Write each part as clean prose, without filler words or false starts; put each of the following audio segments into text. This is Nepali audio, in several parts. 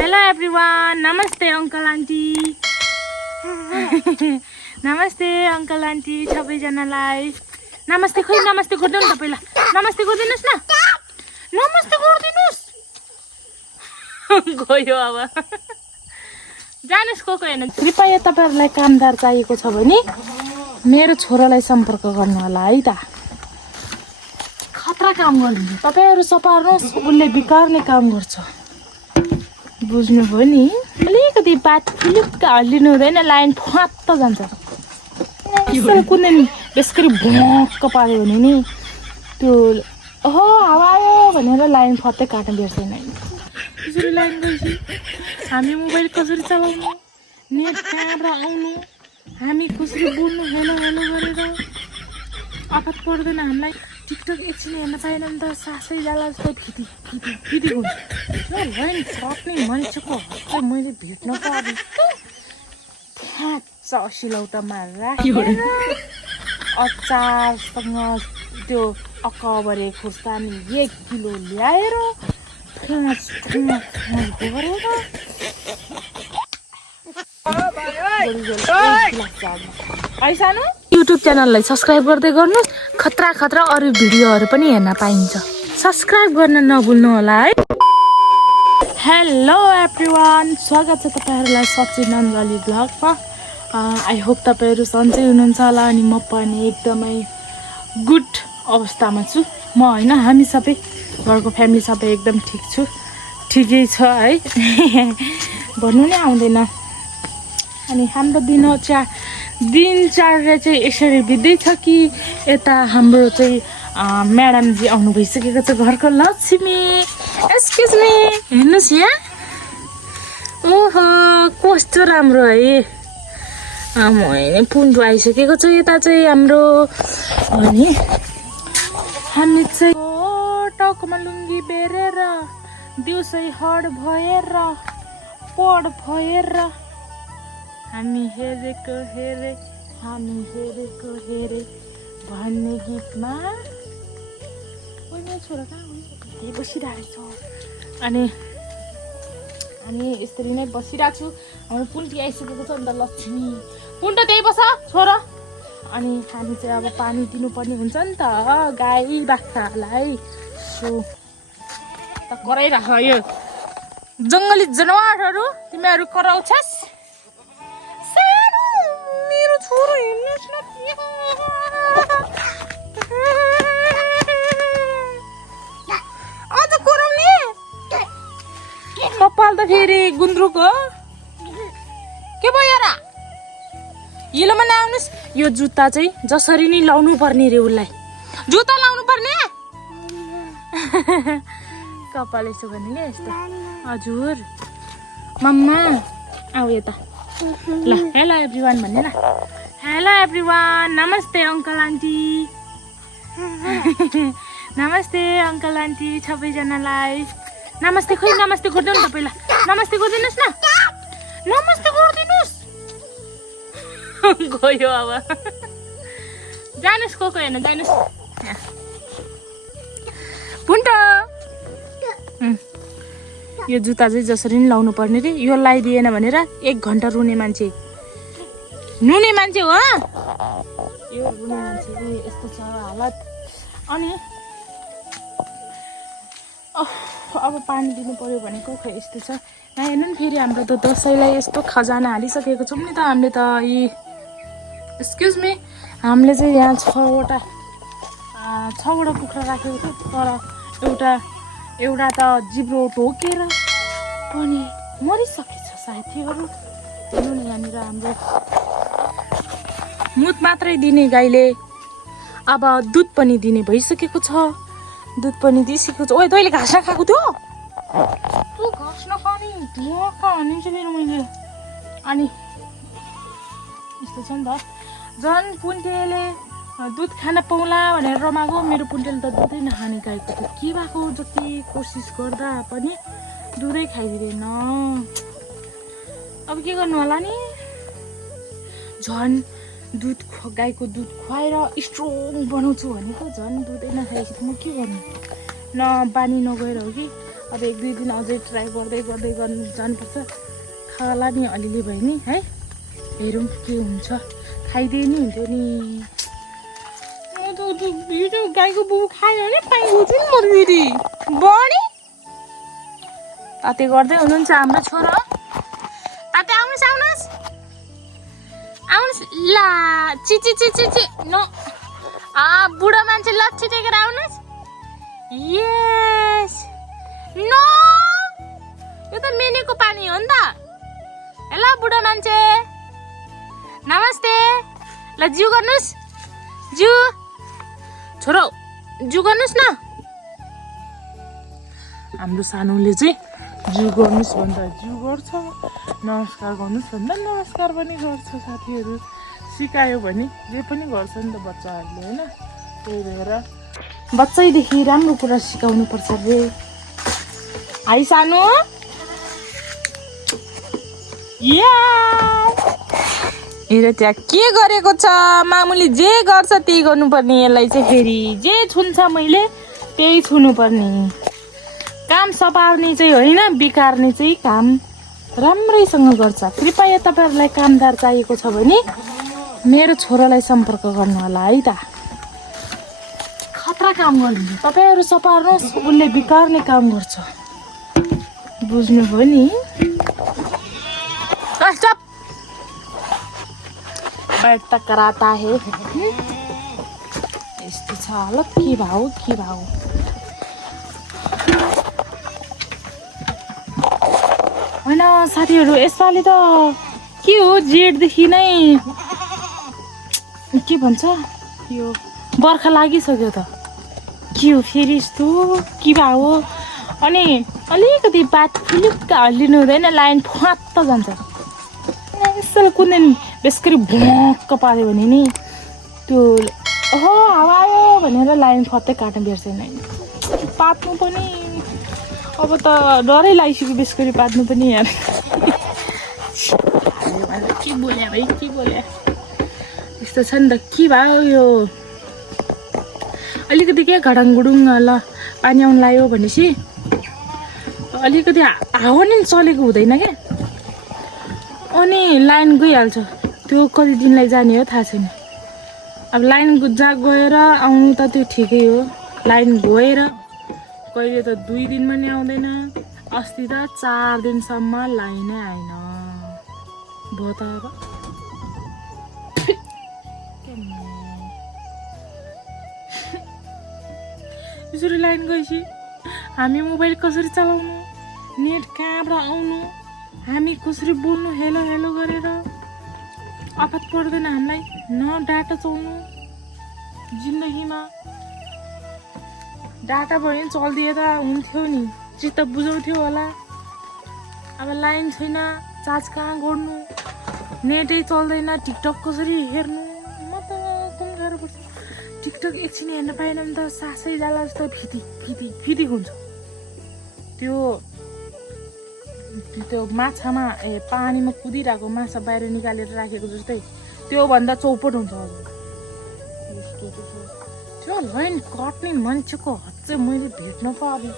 Hello everyone, namaste uncle auntie. नमस्ते अंकल आन्टी सबैजनालाई नमस्ते खोइ नमस्ते गर्दैन त पहिला नमस्ते गर्दिनुस् न नमस्ते गर्दिनुस् गयो अब जानुस् को हैन कृपया तपाईहरुलाई कामदार चाहिएको छ भने मेरो छोरालाई सम्पर्क गर्नु होला है त खतरा काम गर्नु तपाईहरु सपार्नुस् उले बिकारने काम गर्छ बुझ्नु भयो नि अलिकति बात फुलुक्क हल्लिनु हुँदैन लाइन फत्त जान्छ यसरी कुनै यसरी भक्क पार्यो भने नि त्यो ओहो हावा आयो भनेर लाइन फत्तै काट्न बिर्दैन यसरी लाइन गएपछि हामी मोबाइल कसरी चलाउनु नेट कहाँबाट आउनु हामी कसरी बोल्नु हेलो हेलो गरेर आपत पर्दैन हामीलाई टिकटक एकछिन हेर्न पाएन भने त सासै जाला जस्तो फिटी हुन्छ लाइन सक्ने मान्छेको हक मैले भेट्न पाएँ सिलौटामा राखेर अचारसँग त्यो अकबरे खुर्सानी 1 किलो ल्याएर गरेर ऐसानु युट्युब च्यानललाई सब्स्क्राइब गर्दै गर्नु खतरा खतरा अरु भिडियोहरु पनि हेर्न पाइन्छ सब्स्क्राइब गर्न नभुल्नु होला है हेलो एभ्रीवन स्वागत छ तपाईहरुलाई सचिन नन्दली ब्लगमा आई होप तपाईहरु सन्चै हुनुहुन्छ होला अनि म पनि एकदमै गुड अवस्थामा छु म हैन हामी सबै घरको फ्यामिली सबै एकदम ठीक छु ठिकै छ है भन्नु नै आउँदैन अनि हाम्रो दिनचर्या चाहिँ यसरी बित्दै छ कि यता हाम्रो चाहिँ म्याडम जी आउनु भइसकेको छ घरको लक्ष्मी एक्सक्युज मी हेर्नुस् यहाँ ओहो कस्तो राम्रो है मैले पुन्टु आइसकेको छ यता चाहिँ हाम्रो अनि हामी चाहिँ टाउकोमा लुङ्गी बेरेर दिउँसै हड भएर पढ भएर हामी हेरेको हेरे भन्ने गीतमा छोरा कहाँ बसिरहेको छ अनि यसरी नै बसिरहेको छु हाम्रो पुन्टी आइसकेको छ नि त लक्ष्मी पुन्टो त्यही बस छोरा अनि हामी चाहिँ अब पानी दिनुपर्ने हुन्छ नि त गाई बाख्रालाई सो त कराइराख यो जङ्गली जनावरहरू तिमीहरू कराउँछस् सानो मेरो छोरो हेर्नुहोस् न अझ कराउने कपाल त फेरि गुन्द्रुको के भयो र हिलोमा नआउनुस् यो जुत्ता चाहिँ जसरी नि लाउनु पर्ने रे उसलाई जुत्ता लाउनु पर्ने कपाल यसो गर्ने के यस्तो हजुर मम्मा आऊ यता ल हेलो एभ्रीवन भन्ने ल हेलो एभ्रीवन नमस्ते अंकल आन्टी नमस्ते अंकल आन्टी सबैजनालाई नमस्ते खोइ नमस्ते गर्दैन त पहिला नमस्ते गर्दिनुस् न नमस्ते गर्दिनुस् गयो अब जानुस् को हैन जानुस् पुन्टो यो जुत्ता चाहिँ जसरी नि लाउनु पर्ने रे यो लाइदिएन भनेर 1 घण्टा रुने मान्छे नुने मान्छे हो यो रुने मान्छे यस्तो छ हालत अनि अब पानी दिनु पर्यो भनेको खै यस्तो छ यहाँ हेर्नु नि फेरि हाम्रो त दसैँलाई यस्तो खजाना हालिसकेको छौँ नि त हामीले त एक्सक्युज मी हामीले चाहिँ यहाँ 6वटा कुखुरा राखेको थियो तर एउटा त जिब्रो टोकेर पनि मरिसकेछ साथीहरू हेर्नु नि यहाँनिर हाम्रो मुत मात्रै दिने गाईले अब दुध पनि दिने भइसकेको छ दुध पनि दिइसकेको छ ओइ तैँले घाँस खाएको थियो तँ घाँस नखाने ढुक्क हानिन्छ मेरो मैले अनि यस्तो छ नि त झन् पुन्टेले दुध खान पाउला भनेर रमाएको मेरो पुन्टेले त दुधै नखाने गाईको त के भएको जति कोसिस गर्दा पनि दुधै खाइदिँदैन अब के गर्नु होला नि झन् गाईको दुध खुवाएर स्ट्रङ बनाउँछु भनेको झन् दुधै नखाएपछि म के गर्नु न बानी नगएर हो कि अब 1-2 दिन अझै ट्राई गर्दै गर्नु जानुपर्छ। खाला नि अलिअलि भयो नि है, हेरौँ के हुन्छ। खाइदिए नि हुन्थ्यो नि। यो त गाईको बुबु खायो भने पाइन्छ नि म फेरि बढी ताते गर्दै हुनुहुन्छ हाम्रो छोरा। ताते आउनुहोस् ला चिची नो बुढो मान्छे लच्छी टेकेर आउनुहोस्। यस नो यो त मेनेको पानी हो नि त। हेलो बुढो मान्छे नमस्ते। ल जिउ गर्नुहोस्, जिउ छोरो जिउ गर्नुहोस् न। हाम्रो सानोले चाहिँ जिउ गर्नुहोस् भन्दा जिउ गर्छ, नमस्कार गर्नुहोस् भन्दा नमस्कार पनि गर्छ। साथीहरू सिकायो भने जे पनि गर्छ नि त बच्चाहरूले होइन। त्यही भएर बच्चैदेखि राम्रो कुरा सिकाउनु पर्छ रे। हाई सानो हेर त्यहाँ के गरेको छ। मामुली जे गर्छ त्यही गर्नुपर्ने। यसलाई चाहिँ फेरि जे छुन्छ मैले त्यही छुनुपर्ने। काम सपार्ने चाहिँ होइन, बिगार्ने चाहिँ काम राम्रैसँग गर्छ। कृपया तपाईँहरूलाई कामदार चाहिएको छ भने मेरो छोरालाई सम्पर्क गर्नु होला है त। खतरा काम गर्नु तपाईँहरू सपार्नुहोस्, उसले बिगार्ने काम गर्छ। बुझ्नुभयो नि। स्टप बैठ त कराता है। यस्तो छ ल के भाउ होइन साथीहरू। यसपालि त के हो जेठदेखि नै के भन्छ यो बर्खा लागिसक्यो त। के हो फेरि यस्तो के भयो। अनि अलिकति बात फुलुक्क हल्लिनु हुँदैन, लाइन फ्वात्त जान्छ। यसो कुन दिन बेसरी भ्वाक्क पार्यो भने नि त्यो ओहो हावा आयो भनेर लाइन फत्तै काट्नु बिर्सेन। पात्नु पनि अब त डरै लागिसक्यो बेसरी पात्नु पनि यार। के बोले भाइ के बोले यस्तो छ नि त। के भयो यो अलिकति के घडाङगुडुङ ल पानी आउनु लाग्यो भनेपछि अलिकति हावा नि चलेको हुँदैन क्या, अनि लाइन गइहाल्छ। त्यो कति दिनलाई जाने हो थाहा छैन। अब लाइन गएर आउनु त त्यो ठिकै हो। लाइन गएर कहिले त 2 दिनमा नि आउँदैन। अस्ति त 4 दिनसम्म लाइनै आएन। भयो त अब यसरी लाइन गएपछि हामी मोबाइल कसरी चलाउनु, नेट कहाँबाट आउनु, हामी कसरी बोल्नु हेलो हेलो गरेर। आफत पर्दैन हामीलाई न डाटा चल्नु जिन्दगीमा। डाटा भयो भने चलिदिए त हुन्थ्यो नि, चित्त बुझाउँथ्यो होला। अब लाइन छैन, चार्ज कहाँ गर्नु, नेटै चल्दैन, टिकटक कसरी हेर्नु। म त कुन गाह्रो पर्छ। टिकटक एकछिन हेर्न पाएन भने त सासै जाला जस्तो फिटी हुन्छ। त्यो माछामा पानीमा कुदिरहेको माछा बाहिर निकालेर राखेको जस्तै त्योभन्दा चौपट हुन्छ। त्यो लाइन कट्ने मान्छेको हात चाहिँ मैले भेट्न पाएँ।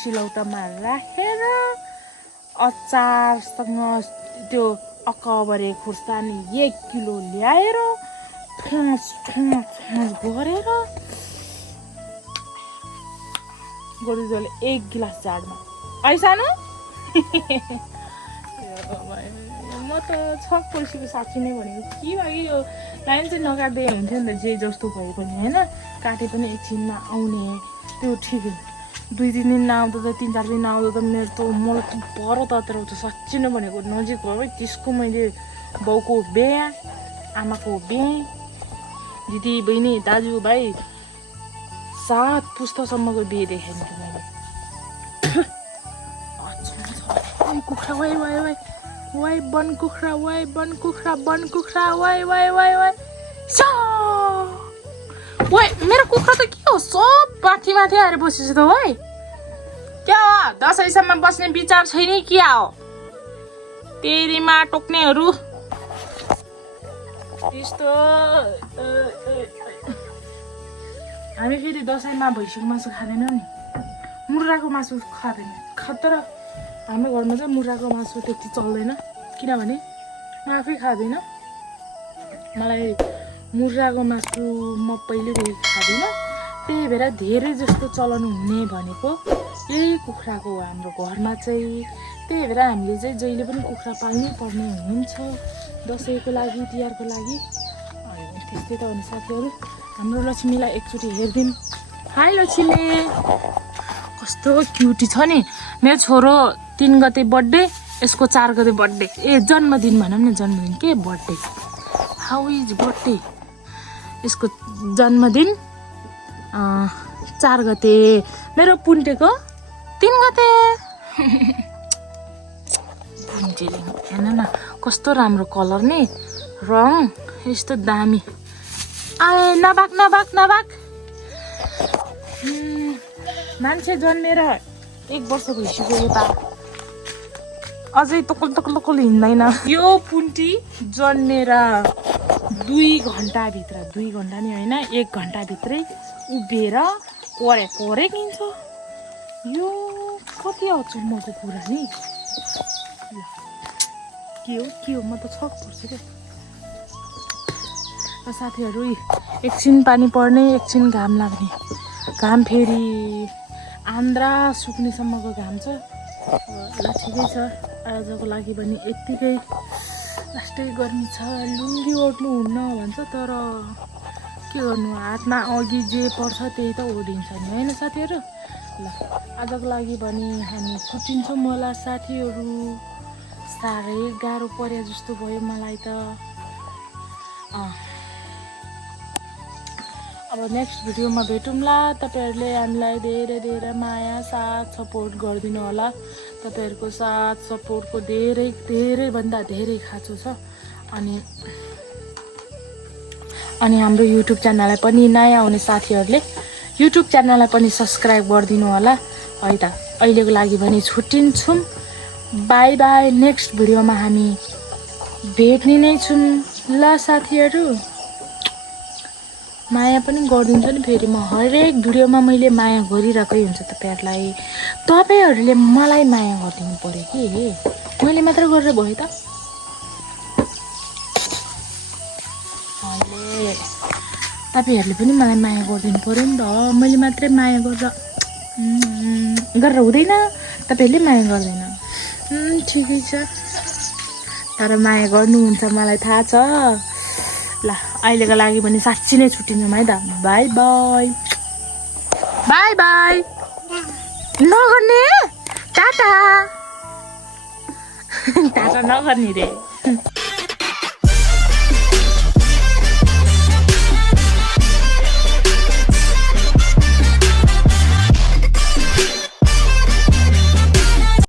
सिलौटामा राखेर अचारसँग त्यो अकबरे खुर्सानी 1 किलो ल्याएर ठोस गरेर गोरुजोले 1 गिलास झाडमा ऐसानु। म त छक पैसाको साथी नै भनेको के भयो। यो लाइन चाहिँ नकाट्दै हुन्थ्यो नि त जे जस्तो भए पनि होइन। काटे पनि एकछिनमा आउने त्यो ठिक हो। 2-3 दिन नआउँदा त 3-4 दिन नआउँदा त मेरो त मलाई त पर तत्राउँछ साँच्ची नै भनेको। नजिक भयो है त्यसको मैले बाउको बिहे, आमाको बिहे, दिदी बहिनी दाजुभाइ 7 पुस्तासम्मको बिहे देखेँ मैले। कुखुरा वाइ बन कुखुरा वाइ मेरो कुखुरा त के हो सब माथि आएर बसेछ त वाइ। क्या हो दसैँसम्म बस्ने विचार छैन क्या हो तेरीमा टोक्नेहरू यस्तो। हामी फेरि दसैँमा भैँसीको मासु खाँदैनौँ नि। मुर्राको मासु खाँदैन तर हाम्रो घरमा चाहिँ मुर्राको मासु त्यति चल्दैन किनभने म आफै खाँदिनँ मलाई मुर्राको मासु म पहिल्यैदेखि खाँदिनँ त्यही भएर धेरै जस्तो चलन हुने भनेको यही कुखुराको हो हाम्रो घरमा चाहिँ त्यही भएर हामीले चाहिँ जहिले पनि कुखुरा पाल्नै पर्ने हुन्छ दसैँको लागि तिहारको लागि अनि त्यस्तै त हो नि साथीहरू हाम्रो लक्ष्मीलाई एकचोटि हेरिदिउँ हाई लक्ष्मी कस्तो क्युटी छ नि मेरो छोरो 3 गते बर्थडे यसको 4 गते बर्थडे जन्मदिन भनौँ न जन्मदिन के बर्थडे हाउ इज बर्थडे यसको जन्मदिन 4 गते मेरो पुन्टेको 3 गते पुन्टेले हेर्न न कस्तो राम्रो कलर नि रङ यस्तो दामी आए नबाक मान्छे जन्मेर 1 वर्ष भइसक्यो यो त अझै तकल हिँड्दैन यो पुन्टी जन्मेर 2 घन्टाभित्र 2 घन्टा नि होइन 1 घन्टाभित्रै उभिएर कोरे किन्छ यो कति अचम्मको कुरा नि के हो म त छक पर्छु क्या साथीहरू एकछिन पानी पर्ने एकछिन घाम लाग्ने घाम फेरि आन्द्रा सुक्नेसम्मको घाम छ ल ठिकै छ आजको लागि पनि यत्तिकै लास्टै गर्मी छ लुङ्गी ओढ्नु हुन्न भन्छ तर के गर्नु हातमा अघि जे पर्छ त्यही त ओढिन्छ नि होइन साथीहरू ल आजको लागि भने हामी छुट्टिन्छौँ होला साथीहरू साह्रै गाह्रो पर्यो जस्तो भयो मलाई त अब नेक्स्ट भिडियोमा भेटौँला तपाईँहरूले हामीलाई धेरै धेरै माया साथ सपोर्ट गरिदिनु होला तपाईँहरूको साथ सपोर्टको धेरैभन्दा धेरै खाँचो छ अनि हाम्रो युट्युब च्यानललाई पनि नयाँ आउने साथीहरूले युट्युब च्यानललाई पनि सब्सक्राइब गरिदिनु होला है त अहिलेको लागि भने छुट्टिन्छौँ बाई बाई नेक्स्ट भिडियोमा हामी भेट्ने नै छौँ ल साथीहरू माया पनि गरिदिन्छ नि फेरि म हरेक भिडियोमा मैले माया गरिरहेकै हुन्छ तपाईँहरूले मलाई माया गरिदिनु पर्यो कि मैले मात्र गरेर भयो त तपाईँहरूले पनि मलाई माया गरिदिनु पर्यो नि त मैले मात्रै माया गरेर हुँदैन तपाईँहरूले माया गर्दैन ठिकै छ तर माया गर्नुहुन्छ मलाई थाहा छ ल अहिलेको लागि पनि साँच्ची नै छुट्टिन्छौँ है त बाई बाई नगर्ने टाटा टाटा नगर्ने रे